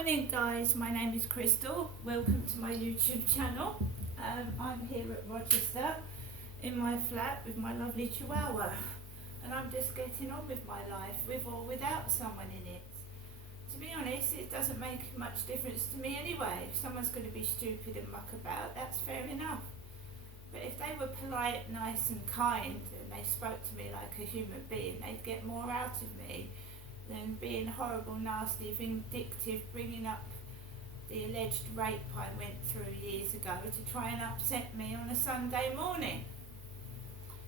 Morning guys, my name is Crystal. Welcome to my YouTube channel. I'm here at Rochester in my flat with my lovely Chihuahua, and I'm just getting on with my life with or without someone in it. To be honest, it doesn't make much difference to me anyway. If someone's going to be stupid and muck about, that's fair enough. But if they were polite, nice and kind and they spoke to me like a human being, they'd get more out of me than being horrible, nasty, vindictive, bringing up the alleged rape I went through years ago to try and upset me on a Sunday morning.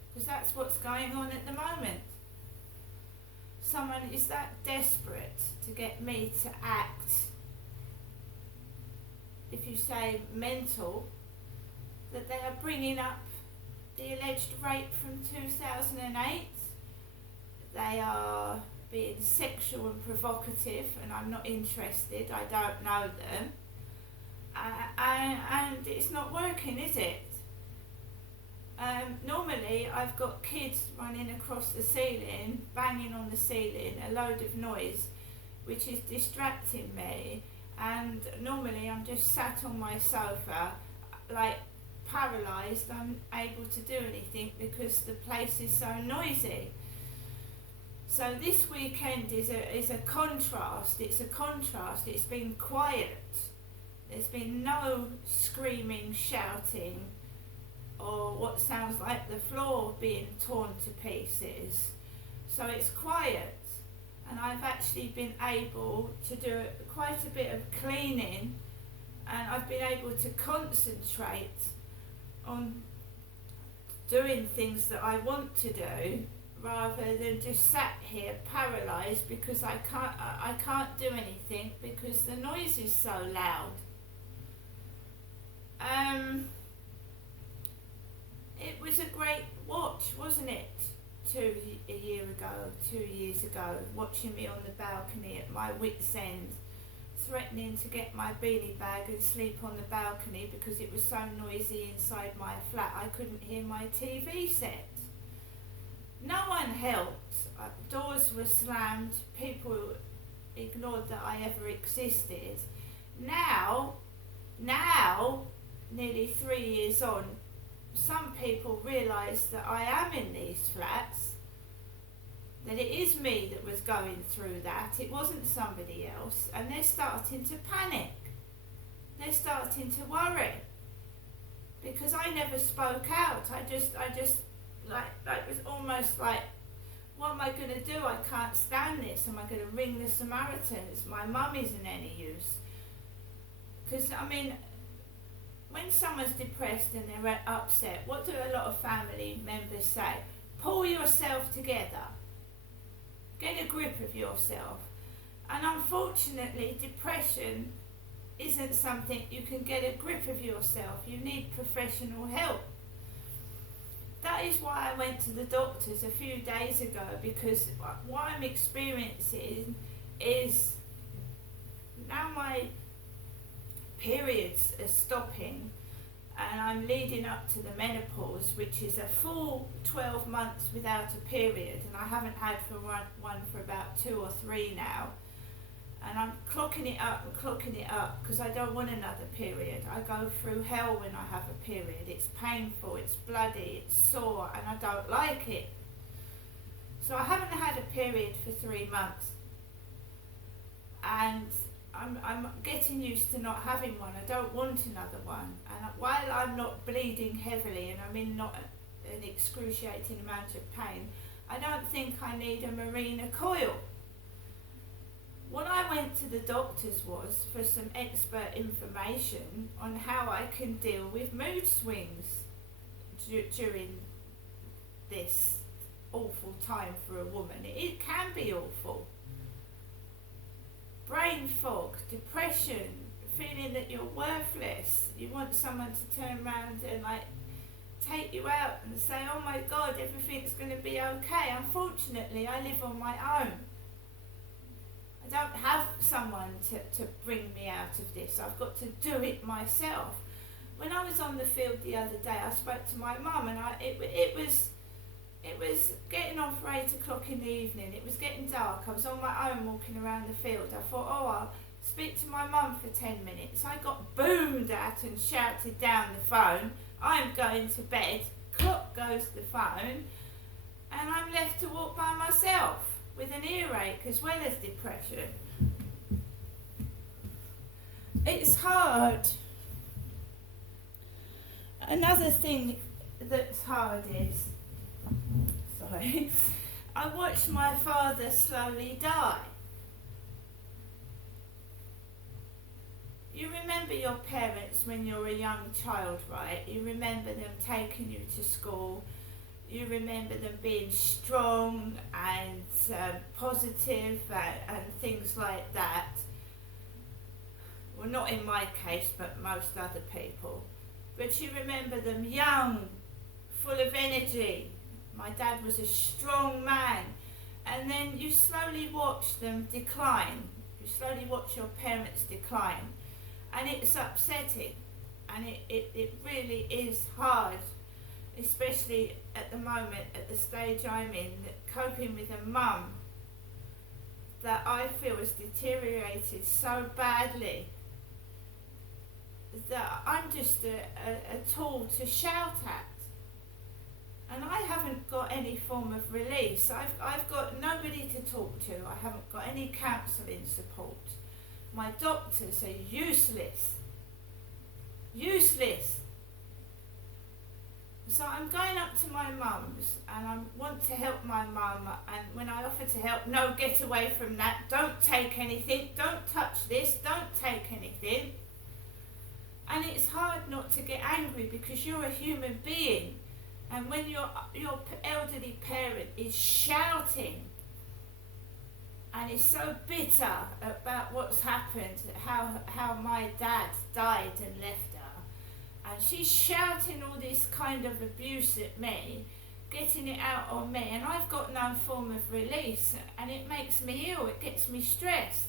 Because that's what's going on at the moment. Someone is that desperate to get me to act, if you say mental, that they are bringing up the alleged rape from 2008. They are being sexual and provocative, and I'm not interested. I don't know them, and it's not working, is it? Normally I've got kids running across the ceiling, banging on the ceiling, a load of noise which is distracting me, and normally I'm just sat on my sofa like paralysed, unable to do anything because the place is so noisy. So this weekend is a contrast. It's a contrast. It's been quiet. There's been no screaming, shouting, or what sounds like the floor being torn to pieces. So it's quiet, and I've actually been able to do quite a bit of cleaning, and I've been able to concentrate on doing things that I want to do, rather than just sat here paralysed because I can't do anything because the noise is so loud. It was a great watch, wasn't it? 2 years ago, watching me on the balcony at my wit's end, threatening to get my beanie bag and sleep on the balcony because it was so noisy inside my flat I couldn't hear my TV set. No one helped. Doors were slammed. People ignored that I ever existed. Now, nearly 3 years on, some people realise that I am in these flats, that it is me that was going through that. It wasn't somebody else, and they're starting to panic. They're starting to worry because I never spoke out. I just it was almost like, what am I going to do? I can't stand this. Am I going to ring the Samaritans? My mum isn't any use. Because, I mean, when someone's depressed and they're upset, what do a lot of family members say? Pull yourself together. Get a grip of yourself. And unfortunately, depression isn't something you can get a grip of yourself. You need professional help. That is why I went to the doctors a few days ago, because what I'm experiencing is now my periods are stopping and I'm leading up to the menopause, which is a full 12 months without a period, and I haven't had one for about 2 or 3 now. And I'm clocking it up because I don't want another period. I go through hell when I have a period. It's painful, it's bloody, it's sore, and I don't like it. So I haven't had a period for 3 months. And I'm getting used to not having one. I don't want another one. And while I'm not bleeding heavily and I'm in not an excruciating amount of pain, I don't think I need a Mirena coil. What I went to the doctors was for some expert information on how I can deal with mood swings during this awful time for a woman. It can be awful. Brain fog, depression, feeling that you're worthless. You want someone to turn around and take you out and say, oh my God, everything's going to be okay. Unfortunately, I live on my own. I don't have someone to bring me out of this. I've got to do it myself. When I was on the field the other day, I spoke to my mum, and it was It was getting on for 8 o'clock in the evening. It was getting dark. I was on my own walking around the field. I thought, oh, I'll speak to my mum for 10 minutes. I got boomed at and shouted down the phone, I'm going to bed, clock goes the phone, and I'm left to walk by myself with an earache as well as depression. It's hard. Another thing that's hard is, I watched my father slowly die. You remember your parents when you're a young child, right? You remember them taking you to school. You remember them being strong and positive and things like that. Well, not in my case, but most other people. But you remember them young, full of energy. My dad was a strong man. And then you slowly watch them decline. You slowly watch your parents decline. And it's upsetting. And it really is hard, especially at the moment, at the stage I'm in, coping with a mum that I feel has deteriorated so badly that I'm just a tool to shout at. And I haven't got any form of release. I've got nobody to talk to. I haven't got any counselling support. My doctors are useless. Useless. So I'm going up to my mum's and I want to help my mum, and when I offer to help, no, get away from that, don't take anything, don't touch this, don't take anything. And it's hard not to get angry because you're a human being, and when your elderly parent is shouting and is so bitter about what's happened, how my dad died and left her, and she's shouting all this kind of abuse at me, getting it out on me, and I've got no form of release, and it makes me ill, it gets me stressed.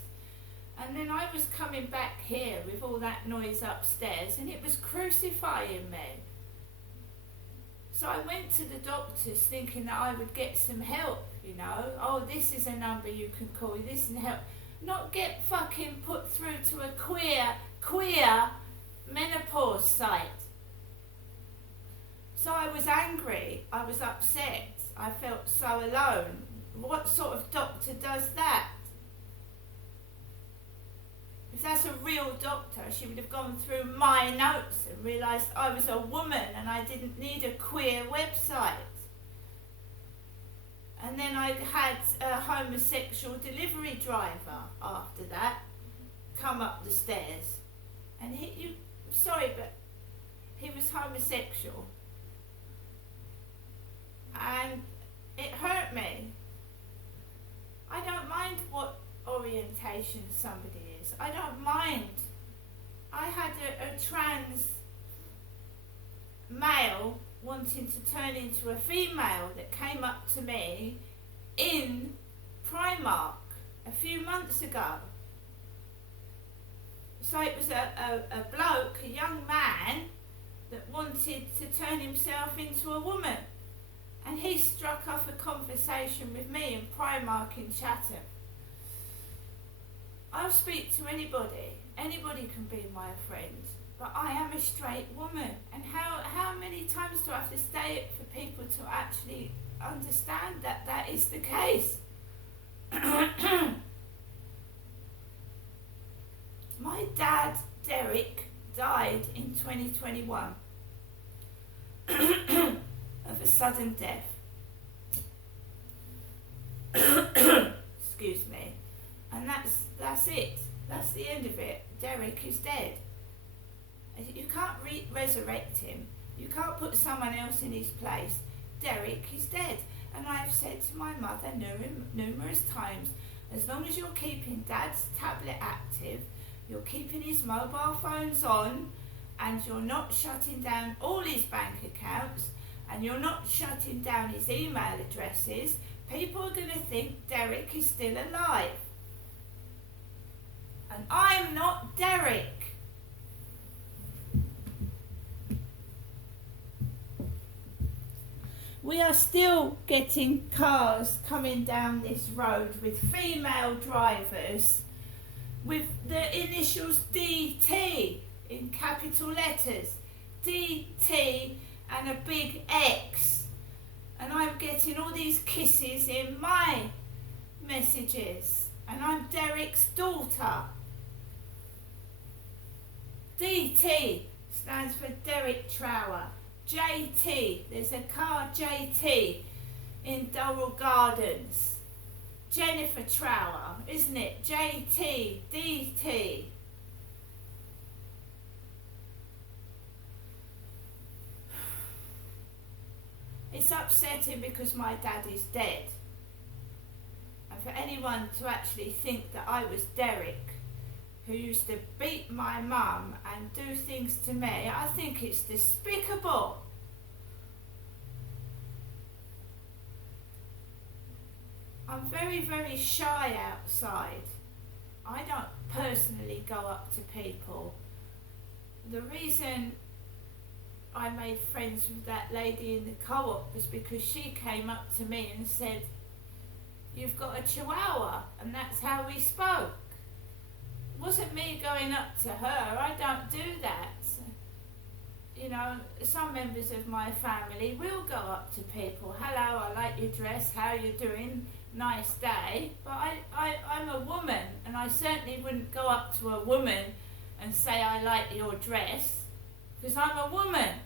And then I was coming back here with all that noise upstairs, and it was crucifying me. So I went to the doctors thinking that I would get some help, you know. Oh, this is a number you can call, this and help. Not get fucking put through to a queer menopause site. So I was angry, I was upset, I felt so alone. What sort of doctor does that? If that's a real doctor, she would have gone through my notes and realised I was a woman and I didn't need a queer website. And then I had a homosexual delivery driver after that come up the stairs. And but he was homosexual. And it hurt me. I don't mind what orientation somebody is. I don't mind. I had a trans male wanting to turn into a female that came up to me in Primark a few months ago. So it was a bloke, a young man, that wanted to turn himself into a woman. And he struck off a conversation with me in Primark in Chatham. I'll speak to anybody. Anybody can be my friend. But I am a straight woman. And how many times do I have to say it for people to actually understand that that is the case? My dad, Derek, died in 2021 of a sudden death. Excuse me. And that's it. That's the end of it. Derek is dead. You can't resurrect him. You can't put someone else in his place. Derek is dead. And I've said to my mother numerous times, as long as you're keeping Dad's tablet active, you're keeping his mobile phones on, and you're not shutting down all his bank accounts, and you're not shutting down his email addresses, people are going to think Derek is still alive. And I'm not Derek. We are still getting cars coming down this road with female drivers with the initials DT in capital letters. DT and a big X. And I'm getting all these kisses in my messages. And I'm Derek's daughter. DT stands for Derek Trower. JT, there's a car JT in Durrell Gardens. Jennifer Trower, isn't it? JT, DT. It's upsetting because my dad is dead. And for anyone to actually think that I was Derek, who used to beat my mum and do things to me, I think it's despicable. I'm very, very shy outside. I don't personally go up to people. The reason I made friends with that lady in the co-op was because she came up to me and said, "You've got a chihuahua," and that's how we spoke. It wasn't me going up to her. I don't do that. You know, some members of my family will go up to people. "Hello, I like your dress, how are you doing? Nice day." But I'm a woman, and I certainly wouldn't go up to a woman and say, "I like your dress," because I'm a woman.